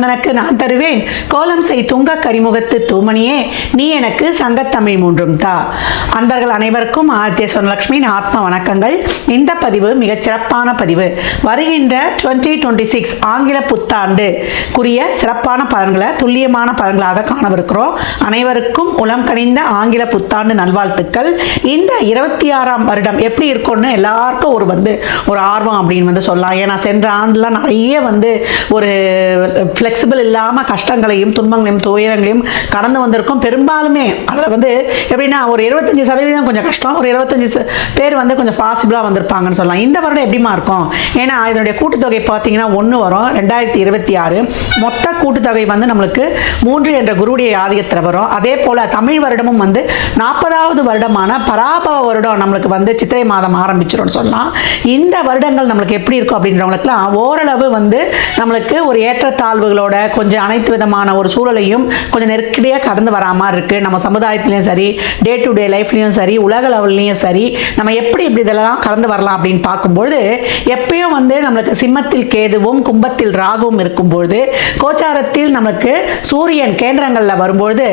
நாளும் நான் தருவேன். கோலம் செய் துங்க கரிமுகத்து தூமணியே நீ எனக்கு சங்கத்தமிழ் மூன்றும் தா. அன்பர்கள் அனைவருக்கும் ஆதித்ய சொன்னலட்சுமியின் ஆத்ம வணக்கங்கள். இந்த பதிவு மிகச் சிறப்பான பதிவு. வருகின்ற டுவெண்ட்டி டுவெண்ட்டி சிக்ஸ் ஆங்கில புத்தாண்டு. குறிய சிறப்பான பலன்களை துல்லியமான பலன்களாக காணவிருக்கிறோம். அனைவருக்கும் உளம் கணிந்த ஆங்கில புத்தாண்டு நல்வாழ்த்துக்கள். இந்த இருபத்தி ஆறாம் வருடம் எப்படி இருக்கும்னு எல்லாருக்கும் ஒரு வந்து ஒரு ஆர்வம் அப்படின்னு வந்து சொல்லலாம். ஏன்னா சென்ற ஆண்டுலாம் நிறைய வந்து ஒரு ஃப்ளெக்சிபிள் இல்லாமல் கஷ்டங்களையும் துன்பங்களையும் துயரங்களையும் கடந்து வந்திருக்கும். பெரும்பாலுமே அதில் வந்து எப்படின்னா ஒரு இருபத்தஞ்சி சதவீதம் கொஞ்சம் கஷ்டம் ஒரு இருபத்தஞ்சி பேர் வந்து கொஞ்சம் பாசிபிளாக வந்திருப்பாங்கன்னு சொல்லலாம். இந்த வருடம் எப்படிமா இருக்கும்? ஏன்னா இதனுடைய கூட்டுத்தொகை பார்த்தீங்கன்னா ஒன்று வரும் ரெண்டாயிரத்தி இருபத்தி ஆறு. மொத்த கூட்டுத்தொகை வந்து நம்மளுக்கு மூன்று என்ற குருடைய ஆதிக்கத்தில் வரும். அதே போல் தமிழ் வருடமும் வந்து நாற்பதாவது வருடமான பராபவ வருடம் நம்மளுக்கு வந்து சித்திரை மாதம் ஆரம்பிச்சிரும்னு சொல்லலாம். இந்த வருடங்கள் நம்மளுக்கு எப்படி இருக்கும் அப்படின்றவங்களுக்குலாம் ஓரளவு வந்து நம்மளுக்கு ஒரு அவங்களோட கொஞ்சம் அனைத்து விதமான ஒரு சூழலையும் கொஞ்சம் நெருக்கடியாக கடந்து வரா மாதிரி இருக்குது நம்ம சமுதாயத்துலேயும் சரி டே டு டே லைஃப்லேயும் சரி உலக லெவல்லையும் சரி நம்ம எப்படி இப்படி இதெல்லாம் கடந்து வரலாம் அப்படின்னு பார்க்கும்பொழுது எப்பயும் வந்து நம்மளுக்கு சிம்மத்தில் கேதுவும் கும்பத்தில் ராகுவும் இருக்கும்பொழுது கோச்சாரத்தில் நமக்கு சூரியன் கேந்திரங்களில் வரும்பொழுது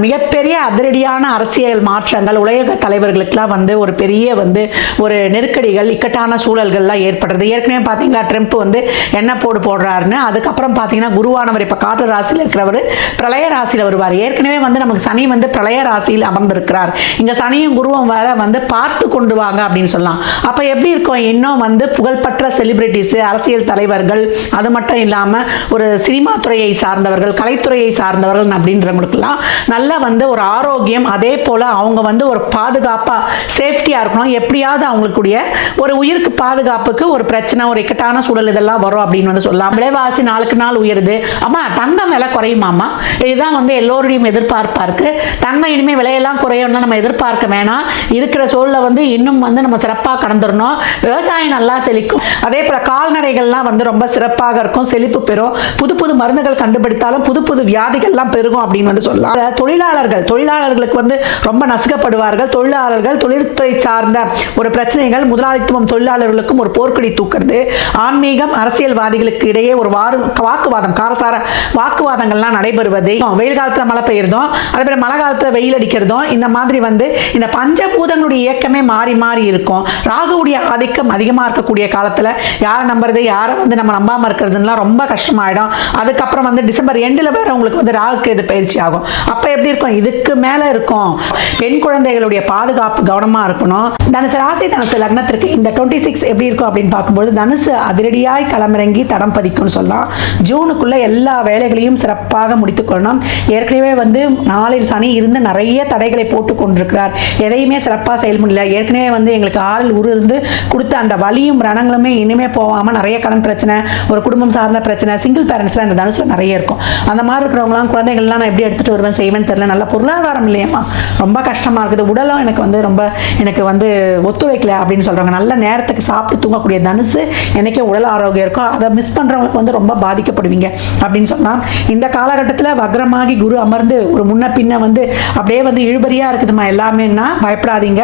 மிகப்பெரிய அதிரடியான அரசியல் மாற்றங்கள் உலக தலைவர்களுக்கெல்லாம் வந்து ஒரு பெரிய வந்து ஒரு நெருக்கடிகள் இக்கட்டான சூழல்கள்லாம் ஏற்படுறது. ஏற்கனவே பார்த்தீங்களா ட்ரம்ப் வந்து என்ன போடு போடுறாருன்னு அதுக்கப்புறம் பார்த்தீங்கன்னா குருவானவர் இப்போ காட்டு ராசியில் இருக்கிறவர் பிரளய ராசியில் வருவார். ஏற்கனவே வந்து நமக்கு சனி வந்து பிரளய ராசியில் அமர்ந்திருக்கிறார். இங்கே சனியும் குருவும் வேற வந்து பார்த்து கொண்டு வாங்க அப்படின்னு சொல்லலாம். அப்போ எப்படி இருக்கும்? இன்னும் வந்து புகழ்பெற்ற செலிபிரிட்டிஸு அரசியல் தலைவர்கள் அது மட்டும் இல்லாமல் ஒரு சினிமா துறையை சார்ந்தவர்கள் கலைத்துறையை சார்ந்தவர்கள் அப்படின்றவங்களுக்கெல்லாம் நல்ல வந்து ஒரு ஆரோக்கியம் அதே போல் அவங்க வந்து ஒரு பாதுகாப்பாக சேஃப்டியாக இருக்கணும். எப்படியாவது அவங்களுக்குடைய ஒரு உயிருக்கு பாதுகாப்புக்கு ஒரு பிரச்சனை ஒரு இக்கட்டான சூழல் இதெல்லாம் வரும் அப்படின்னு வந்து சொல்லலாம். விலைவாசி நாளுக்கு நாள் உயர் உயருது அம்மா தங்கம் விலை குறையுமாம்மா? இதுதான் வந்து எல்லோருடையும் எதிர்பார்ப்பாக இருக்குது தங்கம் இனிமேல் விலையெல்லாம் குறையும்னா நம்ம எதிர்பார்க்க வேணாம். இருக்கிற சூழலை வந்து இன்னும் வந்து நம்ம சிறப்பாக கடந்துடணும் விவசாயம் நல்லா செழிக்கும். அதே போல் கால்நடைகள்லாம் வந்து ரொம்ப சிறப்பாக இருக்கும். செழிப்பு பெறும். புது புது மருந்துகள் கண்டுபிடித்தாலும் புது புது வியாதிகள்லாம் பெருகும் அப்படின்னு வந்து சொல்லலாம். தொழிலாளர்கள் தொழிலாளர்களுக்கு வந்து ரொம்ப நசுக்கப்படுவார்கள். தொழிலாளர்கள் தொழில்துறை சார்ந்த ஒரு பிரச்சனைகள் முதலாளித்துவம் தொழிலாளர்களுக்கும் ஒரு போர்க்கொடி தூக்குறது. ஆன்மீகம் அரசியல்வாதிகளுக்கு இடையே ஒரு வாரு வாக்குவாதம் வாக்குவாதம் காரசார வாக்குவாதங்கள்லாம் நடைபெறுவது. வெயில் காலத்தில் மழை பெய்யறதும் அதே போல மழை காலத்தில் வெயில் அடிக்கிறதும் இந்த மாதிரி வந்து இந்த பஞ்சபூதங்களுடைய இயக்கமே மாறி மாறி இருக்கும். ராகுவுடைய ஆதிக்கம் அதிகமாக இருக்கக்கூடிய காலத்தில் யாரை நம்புறது யாரை வந்து நம்ம நம்பாமல் இருக்கிறதுலாம் ரொம்ப கஷ்டமாயிடும். அதுக்கப்புறம் வந்து டிசம்பர் எண்டில் வேற உங்களுக்கு வந்து ராகுக்கு இது பயிற்சி ஆகும். அப்போ எப்படி இருக்கும்? இதுக்கு மேலே இருக்கும். பெண் குழந்தைகளுடைய பாதுகாப்பு கவனமாக இருக்கணும். தனுசு ராசி தனுசு லக்னத்திற்கு இந்த டுவெண்ட்டி சிக்ஸ் எப்படி இருக்கும் அப்படின்னு பார்க்கும்போது தனுசு அதிரடியாய் களமிறங்கி தடம் பதிக்கும்னு சொல்லலாம். ஜூன் ஜூனுக்குள்ள எல்லா வேலைகளையும் சிறப்பாக முடித்துக்கொள்ளணும் ஏற்கனவே வந்து நாளில் சனி இருந்து நிறைய தடைகளை போட்டு கொண்டிருக்கிறார். எதையுமே சிறப்பாக செயல்படல ஏற்கனவே வந்து எங்களுக்கு ஆறில் உரு இருந்து கொடுத்த அந்த வலியும் ரணங்களுமே இனிமே போகாமல் நிறைய கடன் பிரச்சனை ஒரு குடும்பம் சார்ந்த பிரச்சனை சிங்கிள் பேரண்ட்ஸ்லாம் இந்த தனுசில் நிறைய இருக்கும். அந்த மாதிரி இருக்கிறவங்களாம் குழந்தைகள்லாம் நான் எப்படி எடுத்துகிட்டு வருவேன் செய்வேன்னு தெரில நல்ல பொருளாதாரம் இல்லையம்மா. ரொம்ப கஷ்டமாக இருக்குது. உடலும் எனக்கு வந்து ரொம்ப எனக்கு வந்து ஒத்துழைக்கல அப்படின்னு சொல்கிறாங்க நல்ல நேரத்துக்கு சாப்பிட்டு தூங்கக்கூடிய தனுசு எனக்கே உடல் ஆரோக்கியம் இருக்கும். அதை மிஸ் பண்ணுறவங்களுக்கு வந்து ரொம்ப பாதிக்கப்படுவீங்க. அப்படின்னு சொன்னால் இந்த காலகட்டத்தில் வக்ரமாகி குரு அமர்ந்து ஒரு முன்ன பின்ன வந்து அப்படியே வந்து இழுபறியாக இருக்குதுமா எல்லாமேன்னா பயப்படாதீங்க.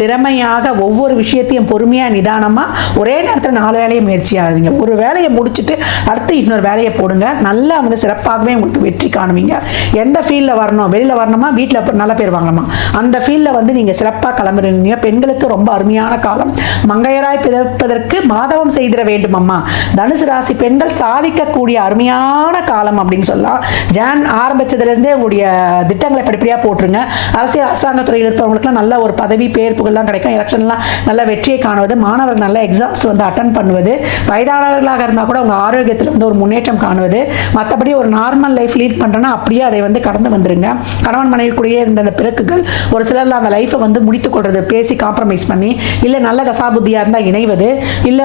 திறமையாக ஒவ்வொரு விஷயத்தையும் பொறுமையாக நிதானமாக ஒரே நேரத்தில் நாலு வேலையை முயற்சி ஆகுதுங்க. ஒரு வேலையை முடிச்சுட்டு அடுத்து இன்னொரு வேலையை போடுங்க. நல்லா வந்து சிறப்பாகவே உங்களுக்கு வெற்றி காணுவீங்க. எந்த ஃபீல்டில் வரணும் வெளியில் வரணுமா வீட்டில் நல்ல பேர் வாங்கணுமா? அந்த ஃபீல்டில் வந்து நீங்கள் சிறப்பாக கிளம்புறீங்க. பெண்களுக்கு ரொம்ப அருமையான காலம். மங்கையராய் பிறப்பதற்கு மாதவம் செய்திட வேண்டும் அம்மா தனுசு ராசி பெண்கள் சாதிக்கக்கூடிய அருமை அருமையான காலம் அப்படின்னு சொல்லலாம். ஜான் ஆரம்பிச்சதுலேருந்தே உங்களுடைய திட்டங்களை படிப்படியாக போட்டுருங்க. அரசியல் அரசாங்க துறையில் இருப்பவங்களுக்குலாம் நல்ல ஒரு பதவி பேர் புகழ்லாம் கிடைக்கும். எலெக்ஷன்லாம் நல்ல வெற்றியை காணுவது மாணவர்கள் நல்ல எக்ஸாம்ஸ் வந்து அட்டன் பண்ணுவது வயதானவர்களாக இருந்தால் கூட உங்கள் ஆரோக்கியத்தில் வந்து ஒரு முன்னேற்றம் காணுவது மற்றபடி ஒரு நார்மல் லைஃப் லீட் பண்ணுறேன்னா அப்படியே அதை வந்து கடந்து வந்துருங்க. கணவன் மனைவி கூடயே இருந்த அந்த பிறக்குகள் ஒரு சிலரில் அந்த லைஃப்பை வந்து முடித்துக்கொள்வது பேசி காம்ப்ரமைஸ் பண்ணி இல்லை நல்ல தசாபுத்தியாக இருந்தால் இணைவது இல்லை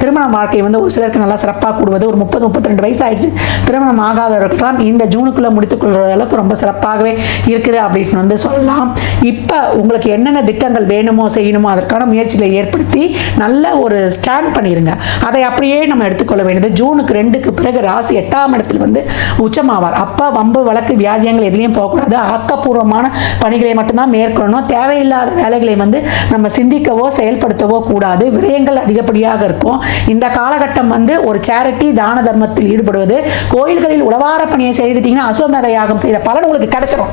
திருமண வாழ்க்கை வந்து ஒரு சிலருக்கு நல்லா சிறப்பாக கூடுவது ஒரு முப்பது முப்பத்தி ரெண்டு வயசு ஆயிடுச்சு. திருமணம் ஆகாதவர்களாம் இந்த ஜூனுக்குள்ளே முடித்துக்கொள்கிற அளவுக்கு ரொம்ப சிறப்பாகவே இருக்குது அப்படின்னு வந்து சொல்லலாம். இப்போ உங்களுக்கு என்னென்ன திட்டங்கள் வேணுமோ செய்யணுமோ அதற்கான முயற்சிகளை ஏற்படுத்தி நல்ல ஒரு ஸ்டாண்ட் பண்ணிடுங்க அதை அப்படியே நம்ம எடுத்துக்கொள்ள வேண்டியது ஜூனுக்கு ரெண்டுக்கு பிறகு ராசி எட்டாம் இடத்தில் வந்து உச்சமாவார். அப்போ வம்பு வழக்கு வியாஜியங்கள் எதுலேயும் போகக்கூடாது. ஆக்கப்பூர்வமான பணிகளை மட்டும்தான் மேற்கொள்ளணும். தேவையில்லாத வேலைகளை வந்து நம்ம சிந்திக்கவோ செயல்படுத்தவோ கூடாது. விரயங்கள் அதிகப்படியாக இருக்கும். இந்த காலகட்டம் வந்து ஒரு சேரிட்டி தான தர்மத்தில் ஈடுபடும் ஈடுபடுவது கோயில்களில் உழவார பணியை செய்துட்டீங்கன்னா அஸ்வமேத யாகம் செய்த பலன் உங்களுக்கு கிடைச்சிரும்.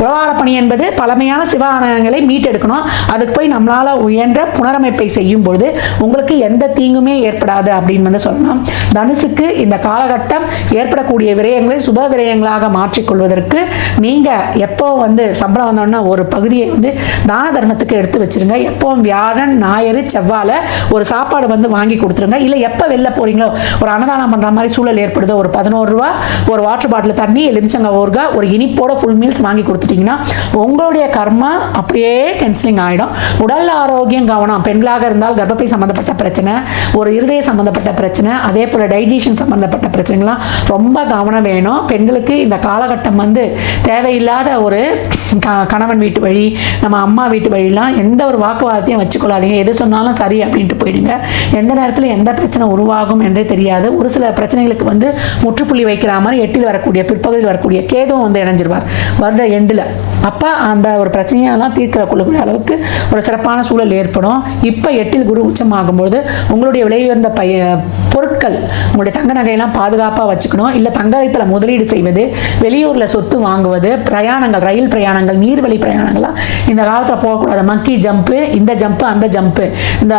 உழவார பணி என்பது பழமையான சிவாலயங்களை மீட்டெடுக்கணும். அதுக்கு போய் நம்மளால் உயன்ற புனரமைப்பை செய்யும் பொழுது உங்களுக்கு எந்த தீங்குமே ஏற்படாது அப்படின்னு வந்து சொல்லலாம். தனுசுக்கு இந்த காலகட்டம் ஏற்படக்கூடிய விரயங்களை சுப விரயங்களாக மாற்றிக்கொள்வதற்கு நீங்க எப்போ வந்து சம்பளம் வந்தோன்னா ஒரு பகுதியை வந்து தான தர்மத்துக்கு எடுத்து வச்சிருங்க. எப்போவும் வியாழன் ஞாயிறு செவ்வாழை ஒரு சாப்பாடு வந்து வாங்கி கொடுத்துருங்க. இல்லை எப்போ வெளில போறீங்களோ ஒரு அன்னதானம் பண்ற மாதிரி சூழல் ஏற்படும் ஏற்படுதோ ஒரு பதினோரு ரூபா ஒரு வாட்டர் பாட்டில் தண்ணி எலுமிச்சங்க ஊறுகாய் ஒரு இனிப்போட ஃபுல் மீல்ஸ் வாங்கி கொடுத்துட்டிங்கன்னா உங்களுடைய கர்மா அப்படியே கேன்சலிங் ஆகிடும் உடல் ஆரோக்கியம் கவனம். பெண்களாக இருந்தால் கர்ப்பப்பை சம்மந்தப்பட்ட பிரச்சனை ஒரு இருதய சம்மந்தப்பட்ட பிரச்சனை அதே போல் டைஜஷன் சம்மந்தப்பட்ட பிரச்சனைகள்லாம் ரொம்ப கவனம் வேணும். பெண்களுக்கு இந்த காலகட்டம் வந்து தேவையில்லாத ஒரு க- கணவன் வீட்டு வழி நம்ம அம்மா வீட்டு வழிலாம் எந்த ஒரு வாக்குவாதத்தையும் வச்சுக்கொள்ளாதீங்க. எது சொன்னாலும் சரி அப்படின்ட்டு போயிடுங்க. எந்த நேரத்தில் எந்த பிரச்சனை உருவாகும் என்றே தெரியாது. ஒரு சில பிரச்சனைகளுக்கு வந்து முற்றுப்புள்ளி வைக்கிற மாதிரி எட்டில் வரக்கூடிய பிற்பகுதியில் வரக்கூடிய கேதுவும் வந்து இணைஞ்சிருவார். வருட எண்டில். அப்போ அந்த ஒரு பிரச்சனையெல்லாம் தீர்க்கிற கொள்ளக்கூடிய அளவுக்கு ஒரு சிறப்பான சூழல் ஏற்படும். இப்போ எட்டில் குரு உச்சமாகும்போது உங்களுடைய விலை உயர்ந்த பய பொருட்கள் உங்களுடைய தங்க நகையெல்லாம் பாதுகாப்பாக வச்சுக்கணும். இல்லை தங்கத்தில் முதலீடு செய்வது வெளியூரில் சொத்து வாங்குவது பிரயாணங்கள் ரயில் பிரயாணங்கள் நீர்வழி பிரயாணங்கள்லாம் இந்த காலத்தில் போகக்கூடாது. மக்கி ஜம்ப்பு இந்த ஜம்ப்பு அந்த ஜம்ப்பு இந்த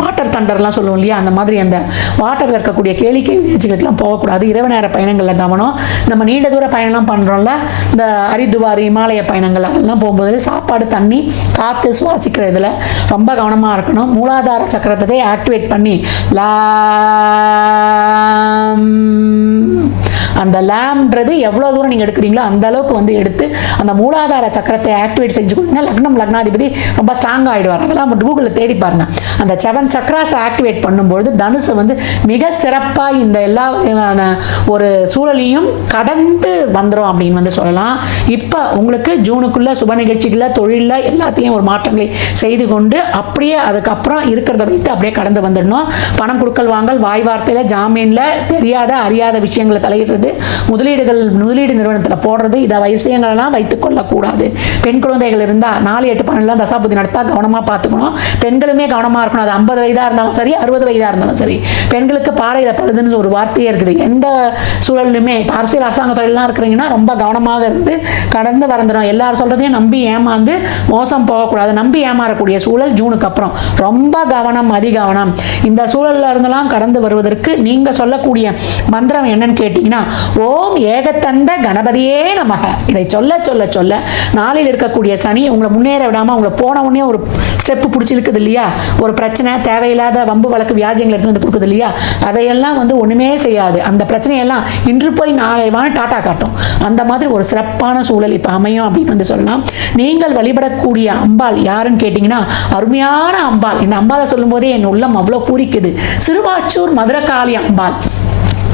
வாட்டர் தண்டர்லாம் சொல்லுவோம் இல்லையா? அந்த மாதிரி அந்த வாட்டரில் இருக்கக்கூடிய கேளிக்கை நிகழ்ச்சிகளுக்கெல்லாம் போகக்கூடாது. இரவு நேர பயணங்களில் கவனம். நம்ம நீண்ட தூர பயணம்லாம் பண்ணுறோம்ல இந்த ஹரித்துவார் இமாலய பயணங்கள் அதெல்லாம் போகும்போது சாப்பாடு தண்ணி காற்று சுவாசிக்கிற இதில் ரொம்ப கவனமாக இருக்கணும். மூலாதார சக்கரத்தை ஆக்டிவேட் பண்ணி லா அந்த லேம்ன்றது எவ்வளோ தூரம் நீங்கள் எடுக்கிறீங்களோ அந்த அளவுக்கு வந்து எடுத்து அந்த மூலாதார சக்கரத்தை ஆக்டிவேட் கொடுத்தீங்கன்னா லக்னம் லக்னாதிபதி ரொம்ப ஸ்ட்ராங் ஆகிடுவார் அதெல்லாம் கூகுளில் தேடி பாருங்க. அந்த செவன் சக்கராஸை ஆக்டிவேட் பண்ணும்பொழுது தனுசு வந்து மிக சிறப்பாக இந்த எல்லா விதமான ஒரு சூழலையும் கடந்து வந்துடும் அப்படின்னு வந்து சொல்லலாம். இப்போ உங்களுக்கு ஜூனுக்குள்ள சுப நிகழ்ச்சிகளில் தொழிலில் எல்லாத்தையும் ஒரு மாற்றங்களை செய்து கொண்டு அப்படியே அதுக்கப்புறம் இருக்கிறத வைத்து அப்படியே கடந்து வந்துடணும். பணம் கொடுக்கல் வாங்கல் வாய் வார்த்தையில் ஜாமீனில் தெரியாத அறியாத விஷயங்களை தலையிடுறது முதலீடுகள் முதலீடு நிறுவனத்தில் போடுறது. இதை விஷயங்களெல்லாம் வைத்துக் கொள்ளக்கூடாது. பெண் குழந்தைகள் இருந்தால் நாலு எட்டு பன்னெண்டுலாம் தசாபதி நடத்தா கவனமாக பார்த்துக்கணும். பெண்களுமே கவனமாக இருக்கணும். அது ஐம்பது வயதாக இருந்தாலும் சரி அறுபது வயதாக இருந்தாலும் சரி. பெண்களுக்கு பாறையில் பழுதுன்னு ஒரு வார்த்தையே இருக்குது. எந்த சூழலுமே அரசியல் அரசாங்க தொழிலாம் இருக்கிறீங்கன்னா ரொம்ப கவனமாக இருந்து கடந்து வரந்துடும் எல்லாரும் சொல்கிறதையும் நம்பி ஏமாந்து மோசம் போகக்கூடாது. நம்பி ஏமாறக்கூடிய சூழல் ஜூனுக்கு அப்புறம். ரொம்ப கவனம் அதிகவனம். இந்த சூழல்ல இருந்தெல்லாம் கடந்து வருவதற்கு நீங்கள் சொல்லக்கூடிய மந்திரம் என்னன்னு கேட்டிங்கன்னா ஓம் ஏகத்தந்த கணபதியே நமக. இதை சொல்ல சொல்ல சொல்ல நாளில் இருக்கக்கூடிய சனி உங்களை முன்னேற விடாமல் உங்களை போன உடனே ஒரு ஸ்டெப்பு பிடிச்சிருக்குது இல்லையா? ஒரு பிரச்சனை தேவையில்லாத வம்பு வழக்கு வியாஜியங்கள் எடுத்து வந்து கொடுக்குது இல்லையா? அதையெல்லாம் வந்து ஒன்றுமே செய்யாது. அந்த பிரச்சனையெல்லாம் இன்று போய் நாளை வான டாட்டா காட்டும். அந்த மாதிரி ஒரு சிறப்பான சூழல் இப்போ அமையும் அப்படின்னு வந்து சொல்லலாம். நீங்கள் வழிபடக்கூடிய அம்பாள் யாருன்னு கேட்டிங்கன்னா அருமையான அம்பாள். இந்த அம்பாளை சொல்லும்போதே என் உள்ளம் அவ்வளோ பூரிக்குது. சிறுவாச்சூர் மதுரகாளி அம்பாள்.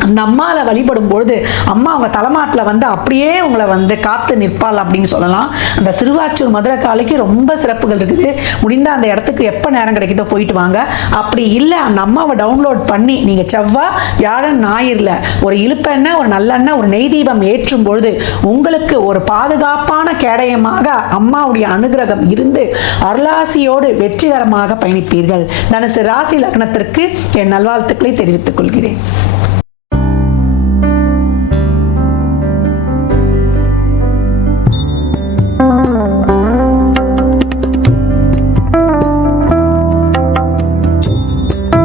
அந்த அம்மாவை வழிபடும் பொழுது அம்மா அவங்க தலைமாட்டில் வந்து அப்படியே உங்களை வந்து காத்து நிற்பாள் அப்படின்னு சொல்லலாம். அந்த சிறுவாச்சூர் மதுரை காலைக்கு ரொம்ப சிறப்புகள் இருக்குது. முடிந்த அந்த இடத்துக்கு எப்போ நேரம் கிடைக்குதோ போயிட்டு வாங்க. அப்படி இல்லை அந்த அம்மாவை டவுன்லோட் பண்ணி நீங்கள் செவ்வாய் வியாழன் ஞாயிறில் ஒரு இழுப்பெண்ணெய் ஒரு நல்லெண்ணெய் ஒரு நெய் தீபம் ஏற்றும் பொழுது உங்களுக்கு ஒரு பாதுகாப்பான கேடயமாக அம்மாவுடைய அனுகிரகம் இருந்து அருளாசியோடு வெற்றிகரமாக பயணிப்பீர்கள். தனுசு ராசி லக்னத்திற்கு என் நல்வாழ்த்துக்களை தெரிவித்துக் கொள்கிறேன்.